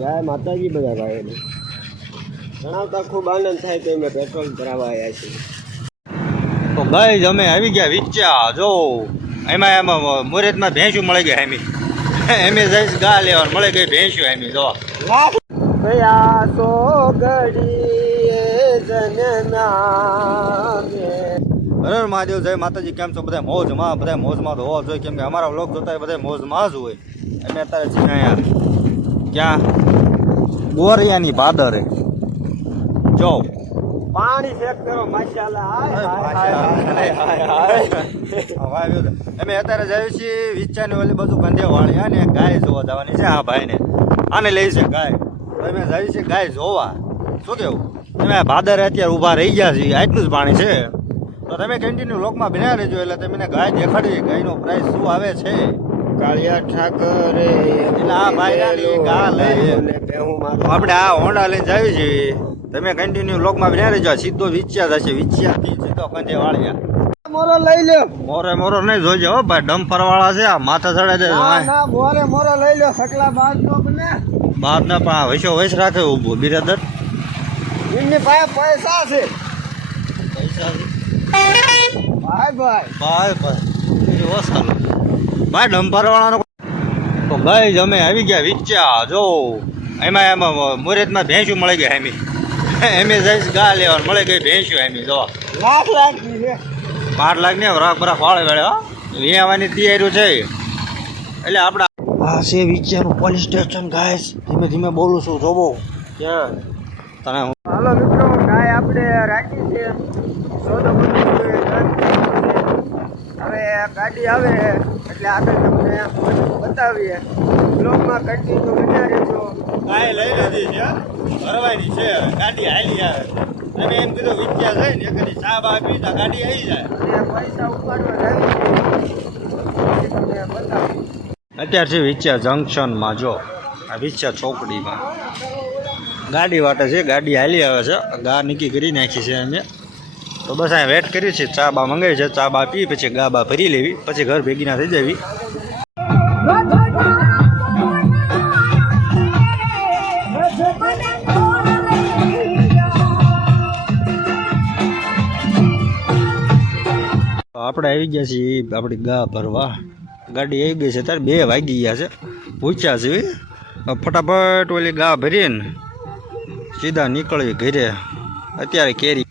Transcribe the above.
જય માતાજી બધા ભાઈઓને જણાવતા ખૂબ આનંદ થાય કે અમે પેટ્રોલ ભરાવા આવ્યા છીએ. તો ભાઈ અમે આવી ગયા વિચ્યા. જો એમાં એમાં મુહૂર્તમાં ભેંસું મળી ગઈ એમી એમી જઈશ ગા લેવાનું મળી ગઈ ભેંસું એમી જો. ભયા તો ઘડીએ જનના મહાદેવ જય માતાજી કેમ છો? બધા મોજમાં બધા મોજમાં તો હોવા જોઈએ. કેમ કે અમારા વ્લોગ જોતા બધા મોજમાં જ હોય. અમે અત્યારે છીએ અહીંયા. ક્યાં? ગોરિયાની ભાદરે. જો. પાણી ચેક કરો અમે અત્યારે જઈએ છીએ વિચારની ઓલી બધું કંધે વાળી ને ગાય જોવા જવાની છે આ ભાઈને. આને લઈ છે ગાય. તો અમે જઈએ છીએ ગાય જોવા. શું કેવું? તમે ભાદરે અત્યારે ઊભા રહી ગયા છીએ. આટલું જ પાણી છે. તો તમે કન્ટિન્યુ લોકમાં બિના રહેજો એટલે તમને ગાય દેખાડી ગાયનો પ્રાઇસ શું આવે છે? કાળિયા ઠાકરે. ને આપણે આ હોન્ડા લઈને જઈએ. છીએ તમે કન્ટિન્યુ લોકમાં બન્યા રહેજો. સીધો વિચ્યા થશે. વિચ્યા થી સીધો કંધે વાળ્યા. મોરો લઈ લ્યો. મોરે મોરો નહીં જોઈજો હો ભાઈ. ડમ્પર વાળા છે. આ માથા ચડે છે. ના ના મોરે મોરો લઈ લ્યો. સકલા બાદ નો બને. ના પણ વૈસો વૈસ રાખે ઊભો બિરાદર. એમની પાસે પૈસા છે. ભાઈ ભાઈ. ભાઈ ભાઈ. વસાલો ભાઈ ડમ્પર વાળાનો તો ભાઈ અમે આવી ગયા વિચ્યા જો. એમાં એમાં મુહૂર્તમાં ભેંસું મળી ગઈ એમી એમે જઈશ ગા લેવાનું મળી ગઈ ભેંસું એમી જો. લાખ લાખ પાંચ લાખ ને રાખ બરાખ વાળે વેળે વિયાવાની તૈયારી છે. એટલે આપણા હા છે વિચ્યાનું પોલીસ સ્ટેશન ગાય ધીમે ધીમે બોલું છું જોવો. ક્યાં તને હું હાલો મિત્રો ગાય આપણે રાખી છે. હવે ગાડી આવે. એટલે આગળ તમને બતાવીએ. બ્લોગમાં કન્ટિન્યુ બન્યા રહેજો. કાંઈ લઈ લીધી છે ભરવાની છે ગાડી હાલી આવે. તમે એમ કીધું વિચાર છે ને કરી ચા બા પીતા ગાડી આવી જાય. અને પૈસા ઉપાડવા જાય પછી તમને બતાવીએ અત્યારે વિચ્યા જંકશનમાં જો. આ વિચ્યા ચોકડીમાં. ગાડી વાટે છે ગાડી હાલી આવે છે. ગા નીકી કરી નાખી છે અમે. તો બસ અહીંયા વેટ કરી છે, ચા બા મંગાવી છે, ચા બા પી, પછી ગા બા ભરી લેવી, પછી ઘર ભેગી ના થઈ જવી. આપણે આવી ગયા છીએ, આપણી ગા ભરવા. ગાડી આવી ગઈ છે ત્યારે બે વાગી ગયા છે. પૂછ્યા છે ફટાફટ ઓલી ગા ભરીને સીધા નીકળવી ઘરે. અત્યારે કેરી